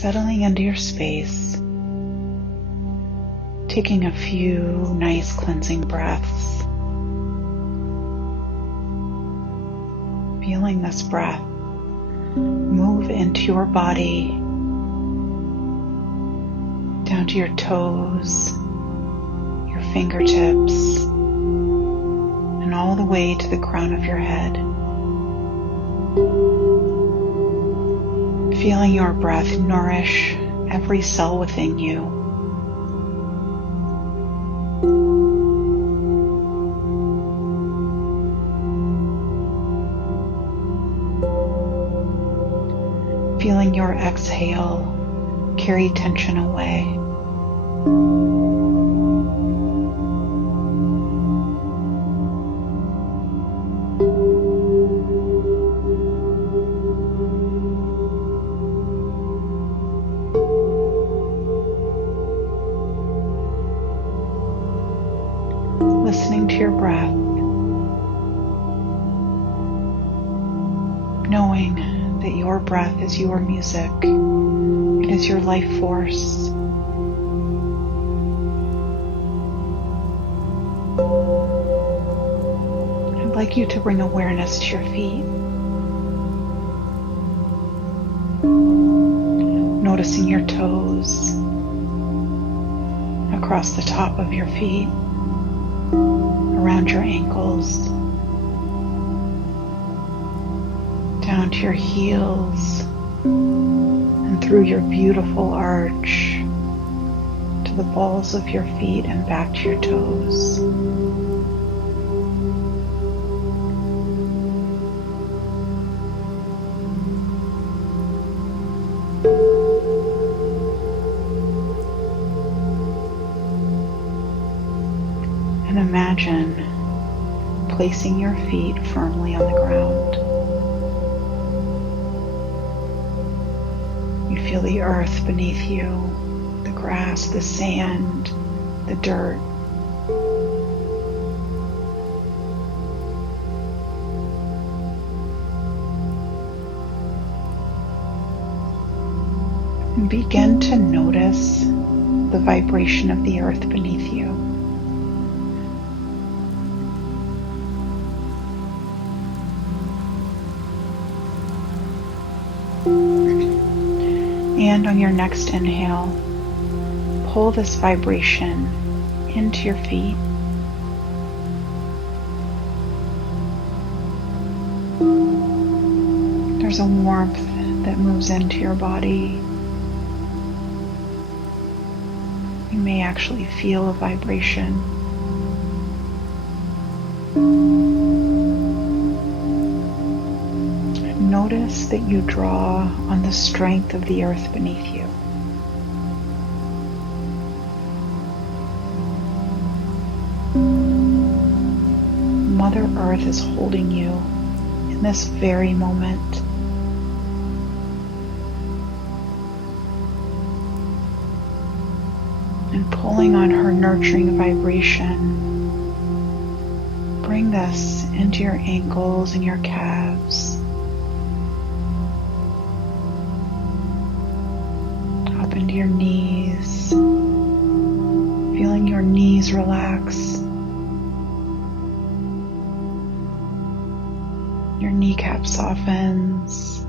settling into your space, taking a few nice cleansing breaths, feeling this breath move into your body, down to your toes, your fingertips, and all the way to the crown of your head. Feeling your breath nourish every cell within you. Feeling your exhale carry tension away. Listening to your breath, knowing that your breath is your music, it is your life force. I'd like you to bring awareness to your feet, noticing your toes across the top of your feet, around your ankles, down to your heels, and through your beautiful arch to the balls of your feet and back to your toes. And imagine placing your feet firmly on the ground. You feel the earth beneath you, the grass, the sand, the dirt. And begin to notice the vibration of the earth beneath you. And on your next inhale, pull this vibration into your feet. There's a warmth that moves into your body. You may actually feel a vibration. Notice that you draw on the strength of the earth beneath you. Mother Earth is holding you in this very moment. And pulling on her nurturing vibration, bring this into your ankles and your calves. Up into your knees, feeling your knees relax, your kneecap softens,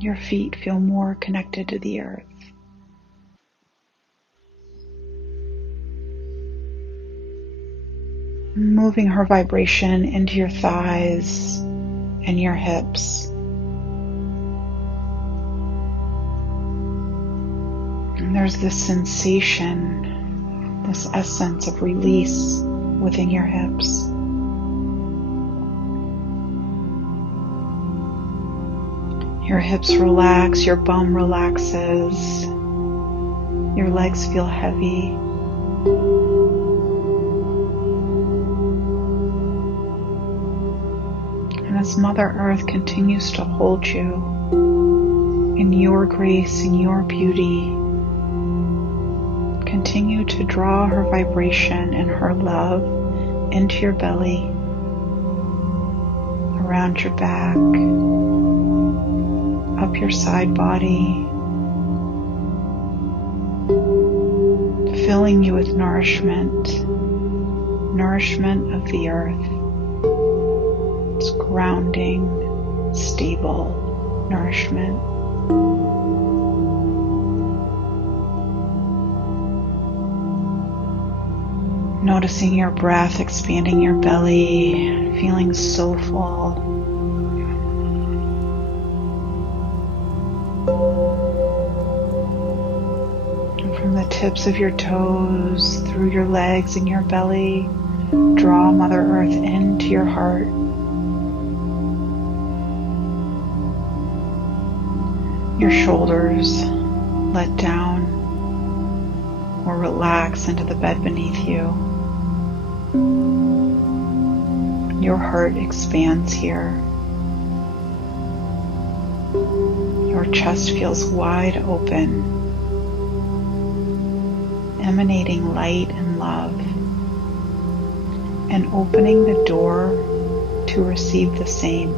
your feet feel more connected to the earth. Moving her vibration into your thighs and your hips. And there's this sensation, this essence of release within your hips. Your hips relax, your bum relaxes, your legs feel heavy. And as Mother Earth continues to hold you in your grace, in your beauty, continue to draw her vibration and her love into your belly, around your back, up your side body, filling you with nourishment of the earth. It's grounding, stable nourishment. Noticing your breath expanding your belly, feeling so full. And from the tips of your toes, through your legs and your belly, draw Mother Earth into your heart. Your shoulders let down or relax into the bed beneath you. Your heart expands here. Your chest feels wide open, emanating light and love, and opening the door to receive the same.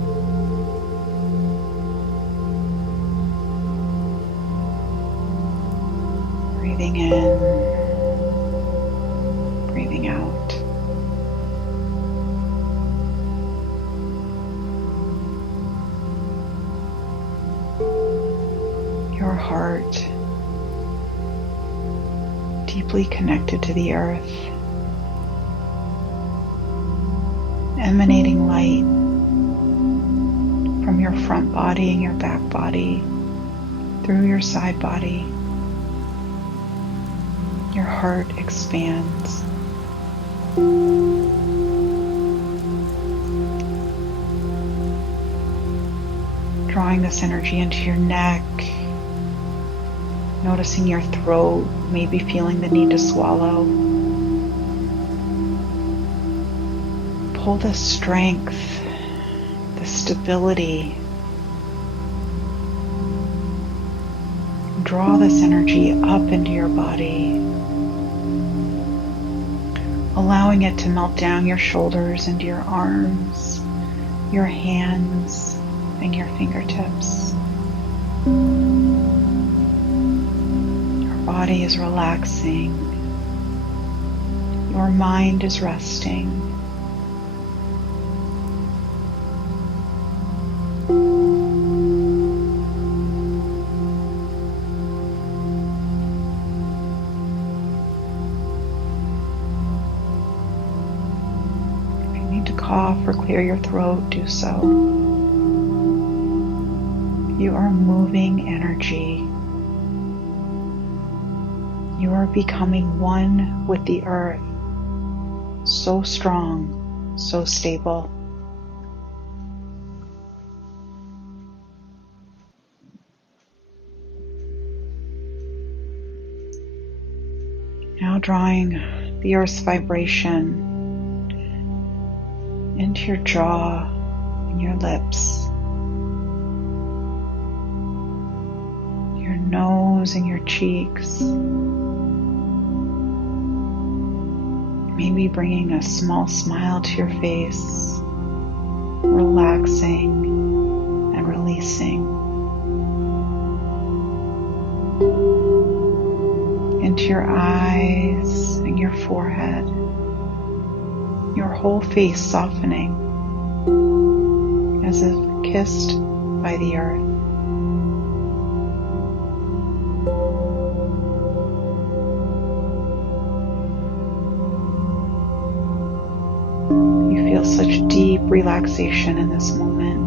Breathing in, breathing out. Your heart, deeply connected to the earth, emanating light from your front body and your back body, through your side body. Your heart expands. Drawing this energy into your neck, noticing your throat, maybe feeling the need to swallow. Pull the strength, the stability. Draw this energy up into your body, allowing it to melt down your shoulders into your arms, your hands, and your fingertips. Your body is relaxing. Your mind is resting. Cough or clear your throat, do so. You are moving energy. You are becoming one with the earth. So strong, so stable. Now drawing the earth's vibration into your jaw and your lips, your nose and your cheeks. Maybe bringing a small smile to your face, relaxing and releasing. Into your eyes and your forehead. Your whole face softening as if kissed by the earth. You feel such deep relaxation in this moment.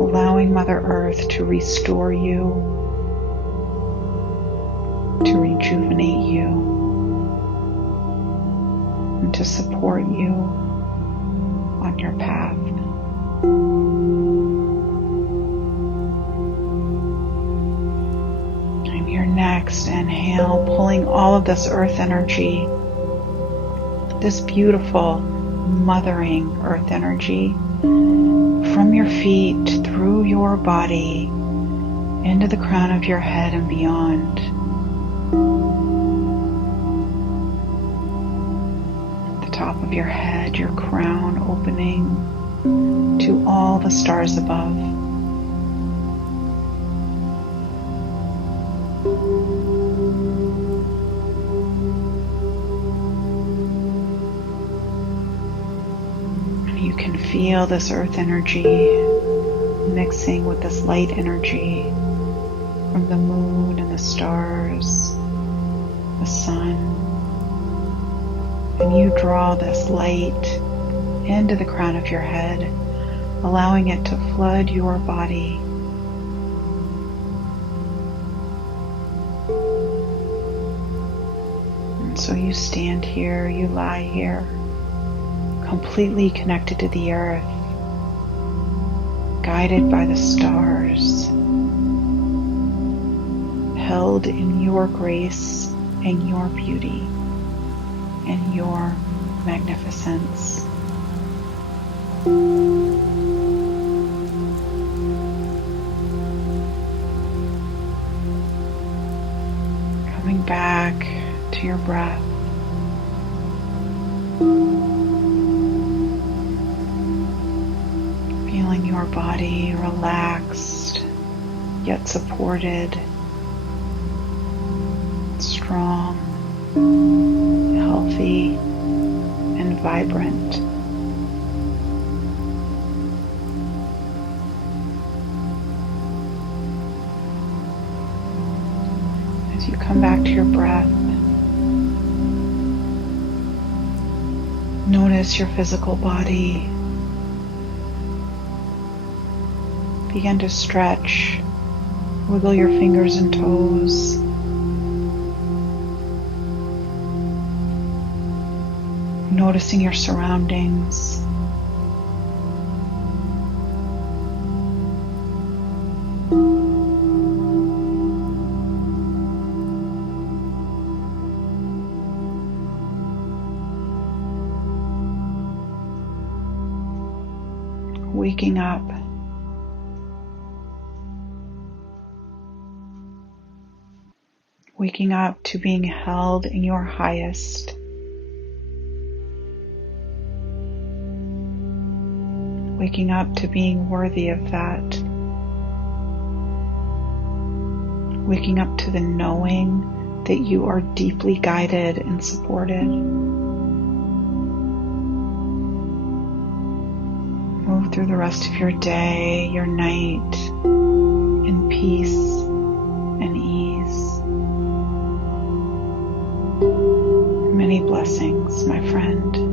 Allowing Mother Earth to restore you, to rejuvenate you, and to support you on your path. And your next inhale, pulling all of this earth energy, this beautiful mothering earth energy, from your feet, through your body, into the crown of your head and beyond. The top of your head, your crown opening to all the stars above. And you can feel this earth energy mixing with this light energy from the moon and the stars, the sun. And you draw this light into the crown of your head, allowing it to flood your body. And so you stand here, you lie here, completely connected to the earth, guided by the stars, held in your grace and your beauty and your magnificence. Coming back to your breath. Feeling your body relaxed, yet supported, strong, healthy, and vibrant. As you come back to your breath, notice your physical body. Begin to stretch, wiggle your fingers and toes. Noticing your surroundings. Waking up. Waking up to being held in your highest. Waking up to being worthy of that. Waking up to the knowing that you are deeply guided and supported. Move through the rest of your day, your night, in peace and ease. Many blessings, my friend.